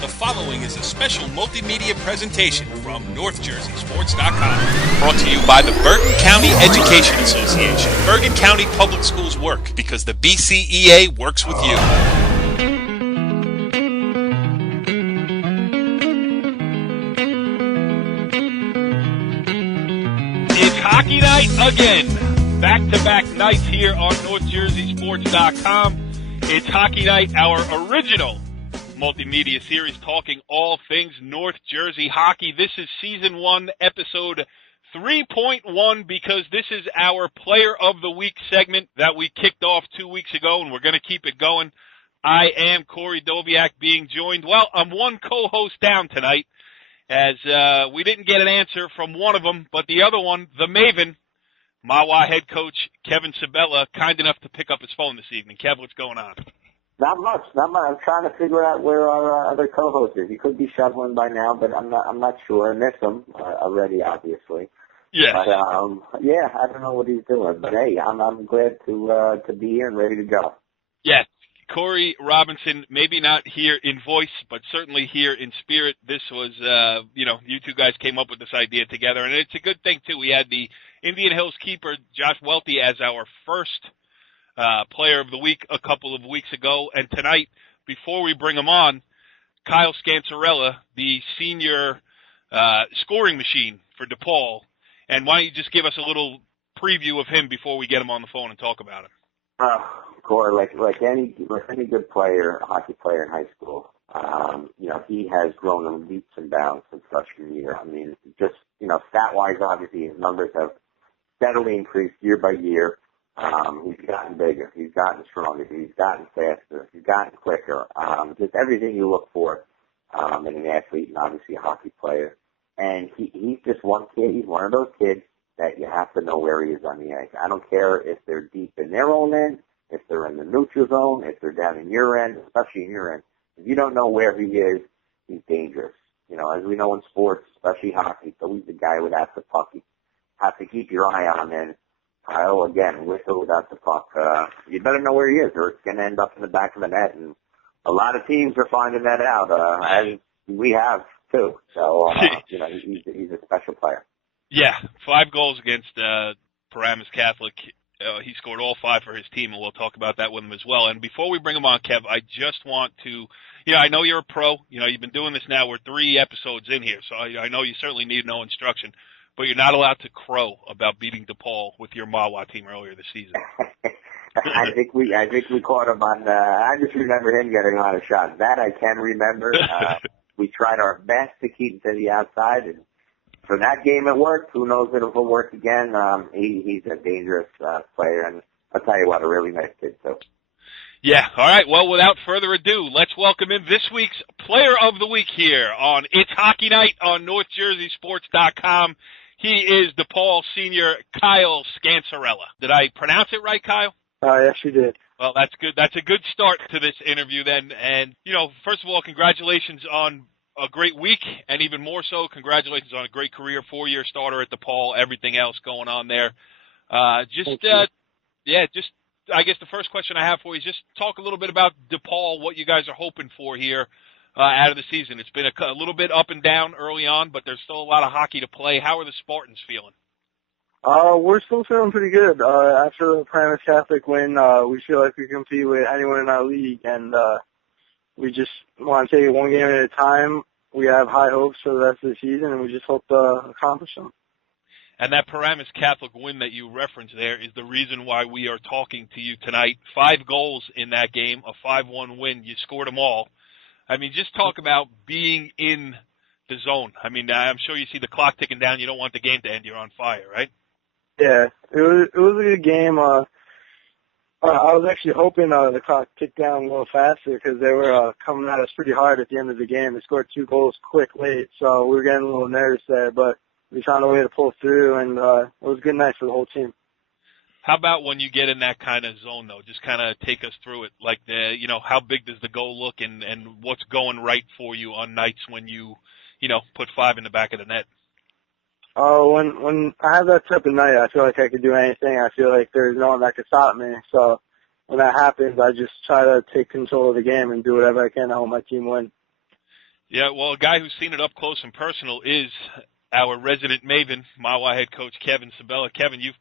The following is a special multimedia presentation from NorthJerseySports.com. Brought to you by the Bergen County Education Association. Bergen County Public Schools work because the BCEA works with you. It's hockey night again. Back-to-back nights here on NorthJerseySports.com. It's hockey night, our original multimedia series talking all things North Jersey hockey. This is season 1, episode 3.1, because this is our Player of the Week segment that we kicked off 2 weeks ago, and we're going to keep it going. I am Cory Doviak, being joined, well, I'm one co-host down tonight, as we didn't get an answer from one of them, but the other one, the Maven, Mawa head coach Kevin Sabella, kind enough to pick up his phone this evening. Kev, what's going on? Not much. I'm trying to figure out where our other co-host is. He could be shoveling by now, but I'm not sure. I miss him already, obviously. Yes. But yeah, I don't know what he's doing. But hey, I'm glad to be here and ready to go. Yeah. Cory Robinson, maybe not here in voice, but certainly here in spirit. This was, you two guys came up with this idea together, and it's a good thing, too. We had the Indian Hills keeper, Josh Welty, as our first Player of the Week a couple of weeks ago, and tonight, before we bring him on, Kyle Scancerella, the senior scoring machine for DePaul, and why don't you just give us a little preview of him before we get him on the phone and talk about him? Corey, like any good player, hockey player in high school, he has grown in leaps and bounds since freshman year. I mean, just, stat-wise, obviously, his numbers have steadily increased year by year. He's gotten bigger. He's gotten stronger. He's gotten faster. He's gotten quicker. Just everything you look for in an athlete, and obviously a hockey player. And he's just one kid. He's one of those kids that you have to know where he is on the ice. I don't care if they're deep in their own end, if they're in the neutral zone, if they're down in your end, especially in your end. If you don't know where he is, he's dangerous. As we know in sports, especially hockey, it's always the guy without the puck you have to keep your eye on. And Kyle, again, with or without the puck, you better know where he is, or it's going to end up in the back of the net. And a lot of teams are finding that out, as we have too. So, he's a special player. Yeah, 5 goals against Paramus Catholic. He scored all 5 for his team, and we'll talk about that with him as well. And before we bring him on, Kev, I just want to, I know you're a pro. You've been doing this now. We're 3 episodes in here, so I know you certainly need no instruction. But you're not allowed to crow about beating DePaul with your Mawa team earlier this season. I think we caught him on. I just remember him getting a lot of shots. That I can remember. We tried our best to keep him to the outside, and for that game it worked. Who knows if it'll work again? He's a dangerous player, and I'll tell you what, a really nice kid too. Yeah. All right. Well, without further ado, let's welcome in this week's Player of the Week here on It's Hockey Night on NorthJerseySports.com. He is DePaul senior Kyle Scancerella. Did I pronounce it right, Kyle? Yes, you did. Well, that's good. That's a good start to this interview then. And, first of all, congratulations on a great week, and even more so, congratulations on a great career, 4-year starter at DePaul, everything else going on there. I guess the first question I have for you is just talk a little bit about DePaul, what you guys are hoping for here out of the season. It's been a little bit up and down early on, but there's still a lot of hockey to play. How are the Spartans feeling? We're still feeling pretty good. After the Paramus Catholic win, we feel like we can compete with anyone in our league, and we just want to take it one game at a time. We have high hopes for the rest of the season, and we just hope to accomplish them. And that Paramus Catholic win that you referenced there is the reason why we are talking to you tonight. 5 goals in that game, a 5-1 win. You scored them all. I mean, just talk about being in the zone. I mean, I'm sure you see the clock ticking down. You don't want the game to end. You're on fire, right? Yeah, it was a good game. I was actually hoping the clock ticked down a little faster because they were coming at us pretty hard at the end of the game. They scored 2 goals quick late, so we were getting a little nervous there, but we found a way to pull through, and it was a good night for the whole team. How about when you get in that kind of zone, though? Just kind of take us through it. Like, how big does the goal look, and what's going right for you on nights when you put 5 in the back of the net? When I have that type of night, I feel like I could do anything. I feel like there's no one that could stop me. So when that happens, I just try to take control of the game and do whatever I can to help my team win. Yeah, well, a guy who's seen it up close and personal is our resident Maven, Mawa head coach Kevin Sabella. Kevin, you've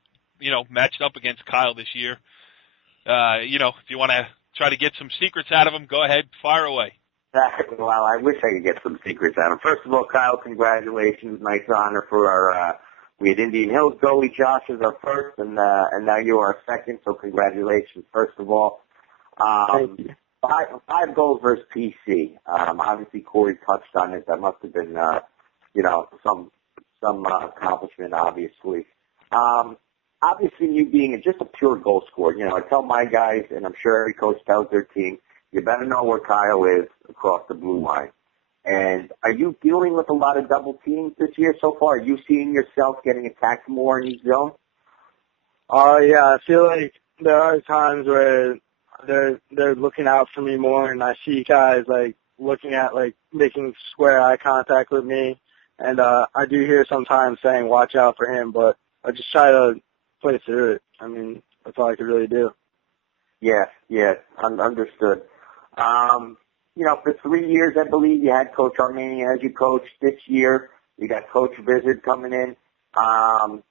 matched up against Kyle this year. If you want to try to get some secrets out of him, go ahead, fire away. Well, I wish I could get some secrets out of him. First of all, Kyle, congratulations. Nice honor for our we had Indian Hills goalie Josh as our first, and now you are second, so congratulations, first of all. Thank you. Five goals versus PC. Obviously, Cory touched on it. That must have been, some accomplishment, obviously. Obviously, you being just a pure goal scorer, I tell my guys, and I'm sure every coach tells their team, you better know where Kyle is across the blue line. And are you dealing with a lot of double teams this year so far? Are you seeing yourself getting attacked more in each zone? Yeah, I feel like there are times where they're looking out for me more, and I see guys like looking at making square eye contact with me, and I do hear sometimes saying watch out for him, but I just try to play through it. I mean, that's all I could really do. Yeah, understood. For 3 years, I believe you had Coach Armenia as your coach. This year, you got Coach Vizard coming in. How's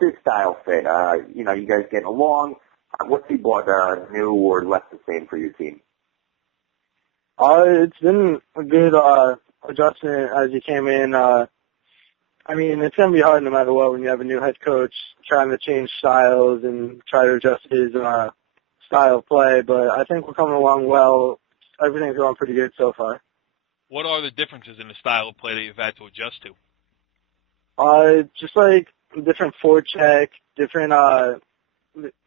his style fit? You guys getting along? What's he brought new or left the same for your team? It's been a good adjustment as he came in. It's going to be hard no matter what when you have a new head coach trying to change styles and try to adjust his style of play, but I think we're coming along well. Everything's going pretty good so far. What are the differences in the style of play that you've had to adjust to? Just different forecheck, different,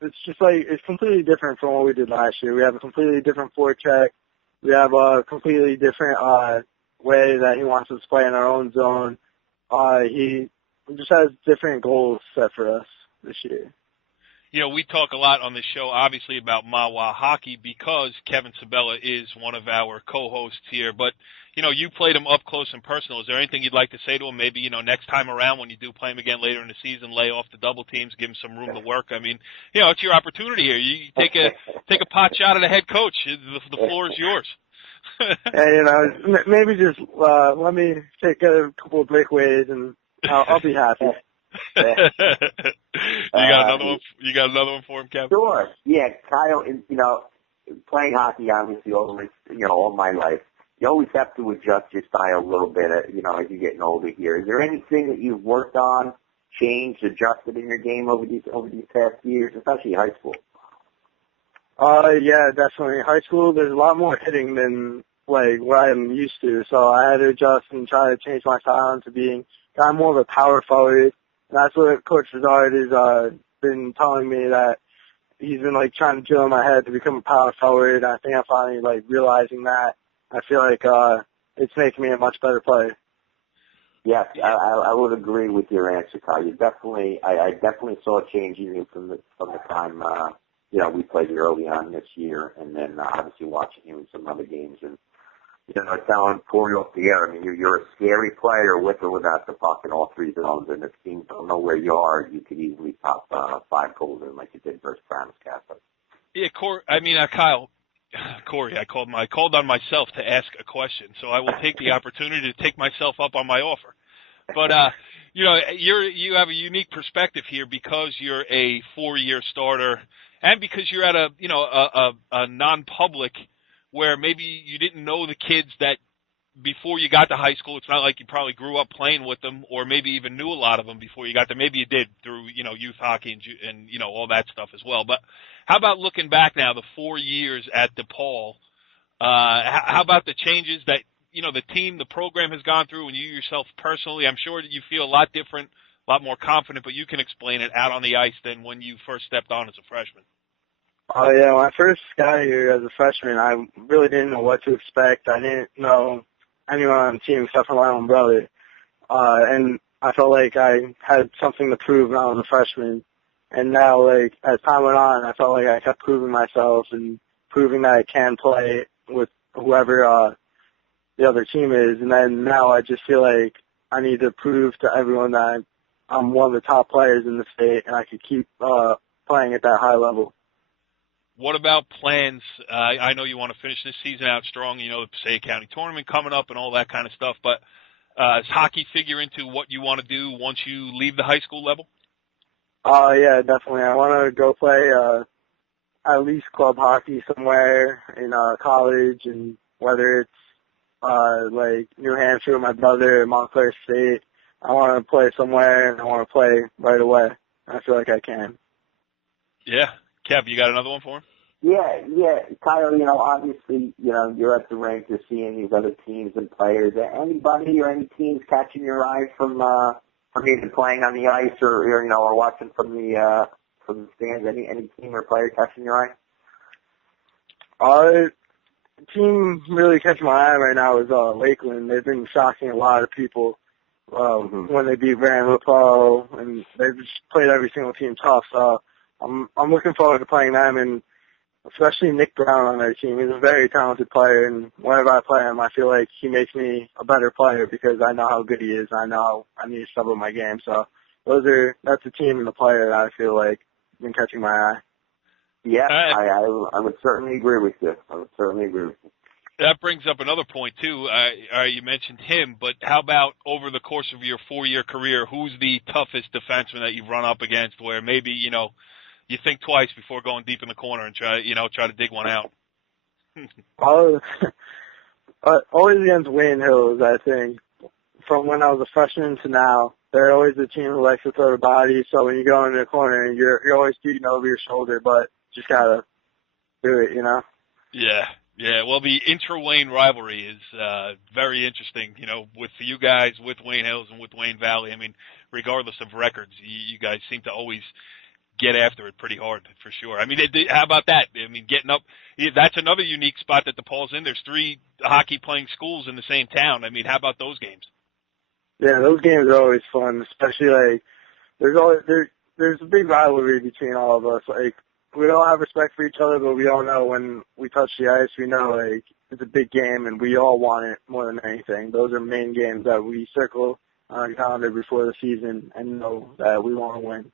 it's completely different from what we did last year. We have a completely different forecheck. We have a completely different way that he wants us to play in our own zone. He just has different goals set for us this year. We talk a lot on this show, obviously, about Mawa hockey because Kevin Sabella is one of our co-hosts here. But, you played him up close and personal. Is there anything you'd like to say to him? Maybe, next time around when you do play him again later in the season, lay off the double teams, give him some room to work. I mean, it's your opportunity here. You take a pot shot at the head coach. The floor is yours. Maybe just let me take a couple of breakaways and I'll be happy. You got another one for him, Kevin? Sure. Yeah, Kyle, playing hockey obviously all my life, you always have to adjust your style a little bit, as you're getting older here. Is there anything that you've worked on, changed, adjusted in your game over these past years, especially high school? Yeah, definitely. High school, there's a lot more hitting than what I'm used to, so I had to adjust and try to change my style into being kind of more of a power forward. And that's what Coach Vizard has been telling me, that he's been trying to drill in my head to become a power forward. I think I'm finally realizing that. I feel like it's making me a much better player. Yes, I would agree with your answer, Kyle. I definitely saw a change in you from the time we played you early on this year, and then obviously watching you in some other games. And telling Cory off the air, I mean, you're a scary player with or without the puck in all three zones, and it seems, I don't know where you are, you could easily pop 5 goals in like you did versus Paramus Catholic. Yeah, Kyle, Cory, I called on myself to ask a question, so I will take the opportunity to take myself up on my offer. But you have a unique perspective here because you're a 4-year starter, and because you're at a non-public where maybe you didn't know the kids that before you got to high school. It's not like you probably grew up playing with them, or maybe even knew a lot of them before you got there. Maybe you did through youth hockey and all that stuff as well. But how about looking back now, the 4 years at DePaul? How about the changes that the team, the program has gone through, and you yourself personally? I'm sure that you feel a lot different, a lot more confident, but you can explain it out on the ice than when you first stepped on as a freshman. Oh, yeah, when I first got here as a freshman, I really didn't know what to expect. I didn't know anyone on the team except for my own brother. And I felt like I had something to prove when I was a freshman. And now, as time went on, I felt like I kept proving myself and proving that I can play with whoever the other team is. And then now I just feel like I need to prove to everyone that I'm one of the top players in the state and I could keep playing at that high level. what about plans? I know you want to finish this season out strong, you know, the Passaic County tournament coming up and all that kind of stuff, but does hockey figure into what you want to do once you leave the high school level? Yeah, definitely. I want to go play at least club hockey somewhere in college, and whether it's like New Hampshire with my brother, Montclair State, I want to play somewhere, and I want to play right away. I feel like I can. Yeah. Kev, you got another one for him? Yeah, Kyle, you know, obviously, you know, you're at the rink, you're seeing these other teams and players. Anybody or any teams catching your eye from either playing on the ice or you know, or watching from the stands? Any team or player catching your eye? Team really catching my eye right now is Lakeland. They've been shocking a lot of people when they beat Van LaPo, and they've just played every single team tough. So I'm looking forward to playing them, and especially Nick Brown on their team. He's a very talented player, and whenever I play him, I feel like he makes me a better player because I know how good he is. I know I need to step up my game. So that's the team and the player that I feel like been catching my eye. Yeah, I would certainly agree with you. That brings up another point, too. You mentioned him, but how about over the course of your 4-year career, who's the toughest defenseman that you've run up against where maybe, you know, you think twice before going deep in the corner and try to dig one out? Always against Wayne Hills, I think. From when I was a freshman to now, they're always the team who likes to throw the body. So when you go into the corner, you're always shooting over your shoulder, but just gotta do it, you know? Yeah. Well, the intra-Wayne rivalry is very interesting, you know, with you guys, with Wayne Hills and with Wayne Valley. I mean, regardless of records, you guys seem to always get after it pretty hard, for sure. I mean, how about that? I mean, getting up, that's another unique spot that DePaul's in. There's 3 hockey-playing schools in the same town. I mean, how about those games? Yeah, those games are always fun, especially, like, there's a big rivalry between all of us. Like, we all have respect for each other, but we all know when we touch the ice, we know, like, it's a big game, and we all want it more than anything. Those are main games that we circle on our calendar before the season and know that we want to win.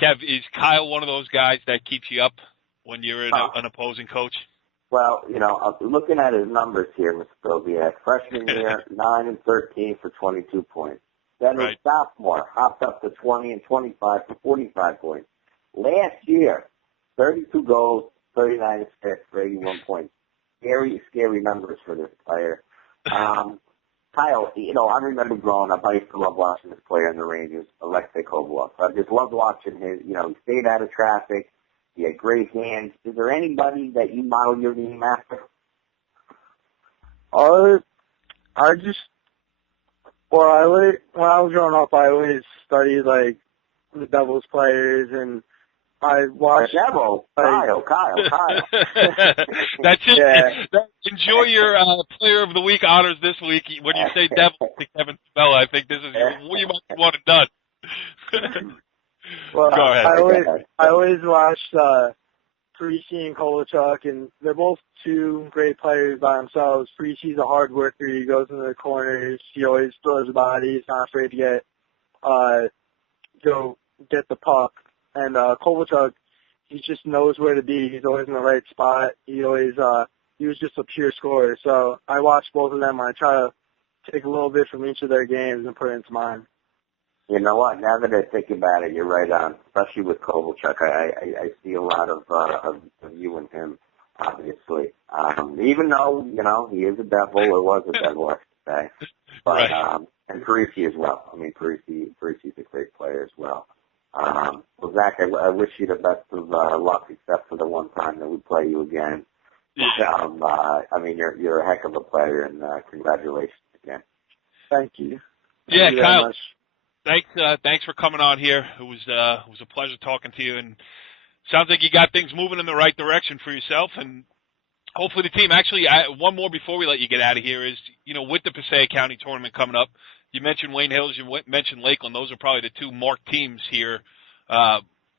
Kev, is Kyle one of those guys that keeps you up when you're an opposing coach? Well, you know, looking at his numbers here, Mr. Doviak, freshman year, 9 and 13 for 22 points. Then his sophomore hopped up to 20 and 25 for 45 points. Last year, 32 goals, 39 assists for 81 points. Scary numbers for this player. Kyle, you know, I remember growing up, I used to love watching this player in the Rangers, Alexei Kovalev. I just loved watching his, you know, he stayed out of traffic. He had great hands. Is there anybody that you model your game after? When I was growing up, I always studied, like, the Devils players, and I watched... The Devils? Kyle. That's it. Yeah. Enjoy your Player of the Week honors this week. When you say Devils to Kevin Sabella, I think this is you might be one and done. Well, go ahead. I always watched Parisi and Kovalchuk, and they're both 2 great players by themselves. Parisi's a hard worker. He goes into the corners. He always throws the body. He's not afraid to get the puck. And Kovalchuk, he just knows where to be. He's always in the right spot. He was just a pure scorer. So I watch both of them, and I try to take a little bit from each of their games and put it into mine. You know what? Now that I think about it, you're right on. Especially with Kovalchuk, I see a lot of you and him, obviously. Even though you know he is a devil or was a devil, I should say. But and Parisi as well. I mean, Parisi's a great player as well. Well, Zach, I wish you the best of luck, except for the one time that we play you again. Yeah. I mean, you're a heck of a player, and congratulations again. Thank you. Yeah, Thank you Kyle. very much. Thanks for coming on here. It was a pleasure talking to you, and sounds like you got things moving in the right direction for yourself, and hopefully the team. Actually, one more before we let you get out of here is, you know, with the Passaic County tournament coming up, you mentioned Wayne Hills, you mentioned Lakeland. Those are probably the 2 marked teams here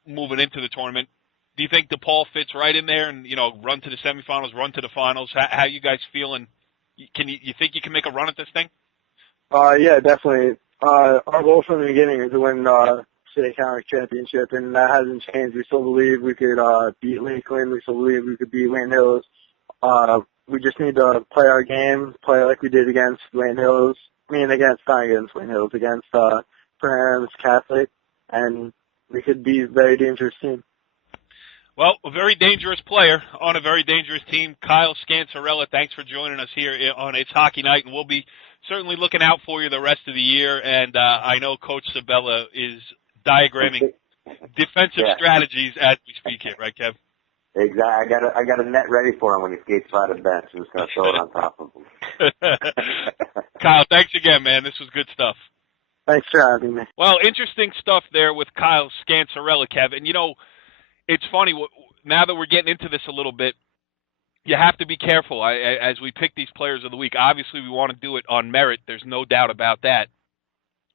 moving into the tournament. Do you think DePaul fits right in there and, you know, run to the semifinals, run to the finals? How you guys feeling? You think you can make a run at this thing? Yeah, definitely. Our goal from the beginning is to win state county championship, and that hasn't changed. We still believe we could beat Lakeland. We still believe we could beat Wayne Hills. We just need to play our game, play like we did against Wayne Hills. Not against Wayne Hills, against Paramus Catholic, and we could be a very dangerous team. Well, a very dangerous player on a very dangerous team, Kyle Scancerella. Thanks for joining us here on It's Hockey Night, and we'll be certainly looking out for you the rest of the year. And I know Coach Sabella is diagramming defensive strategies as we speak here, right, Kev? Exactly. I got a net ready for him when he skates by the bench. I'm just going to throw it on top of him. Kyle, thanks again, man. This was good stuff. Thanks for having me. Well, interesting stuff there with Kyle Scancerella, Kev. And, it's funny, now that we're getting into this a little bit, you have to be careful as we pick these players of the week. Obviously, we want to do it on merit. There's no doubt about that.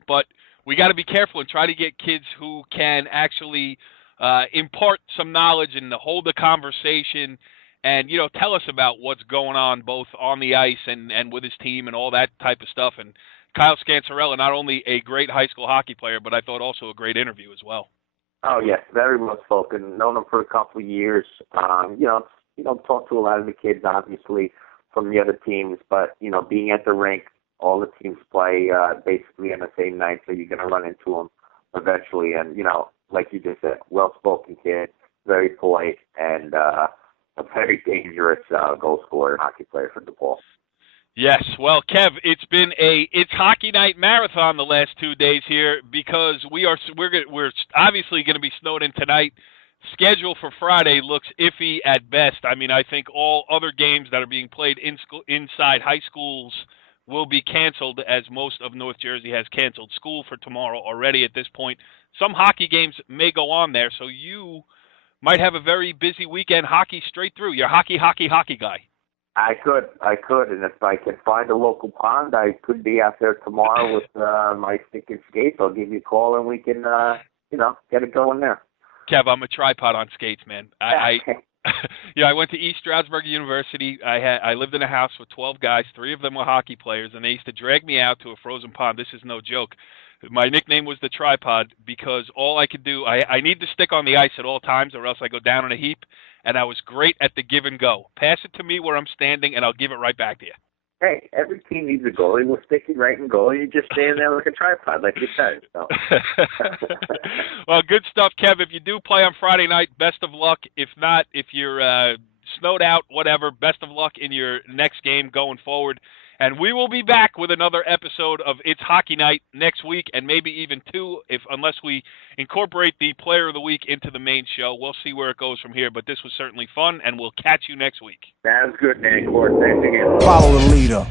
But we got to be careful and try to get kids who can actually impart some knowledge and hold the conversation and, tell us about what's going on both on the ice and with his team and all that type of stuff. And Kyle Scancerella, not only a great high school hockey player, but I thought also a great interview as well. Oh, yes, very well spoken. Known him for a couple of years. Talk to a lot of the kids, obviously, from the other teams. But, being at the rink, all the teams play basically on the same night, so you're going to run into them eventually. And, like you just said, well-spoken kid, very polite, and a very dangerous goal scorer and hockey player for DePaul. Yes, well, Kev, it's been It's Hockey Night marathon the last 2 days here because we're obviously going to be snowed in tonight. Schedule for Friday looks iffy at best. I think all other games that are being played inside high schools will be canceled, as most of North Jersey has canceled school for tomorrow already at this point. Some hockey games may go on there, so you might have a very busy weekend hockey straight through. You're hockey guy. I could, and if I can find a local pond, I could be out there tomorrow with my stick and skates. I'll give you a call, and we can, get it going there. Kev, I'm a tripod on skates, man. I went to East Stroudsburg University. I lived in a house with 12 guys. 3 of them were hockey players, and they used to drag me out to a frozen pond. This is no joke. My nickname was the tripod because all I could do, I need to stick on the ice at all times or else I go down in a heap, and I was great at the give and go. Pass it to me where I'm standing, and I'll give it right back to you. Hey, every team needs a goalie. We'll stick you right in goal. You just stand there like a tripod, like you said. So. Well, good stuff, Kev. If you do play on Friday night, best of luck. If not, if you're snowed out, whatever, best of luck in your next game going forward. And we will be back with another episode of It's Hockey Night next week, and maybe even 2, unless we incorporate the Player of the Week into the main show. We'll see where it goes from here, but this was certainly fun, and we'll catch you next week. Sounds good, man. Cory, thanks again. Follow the leader.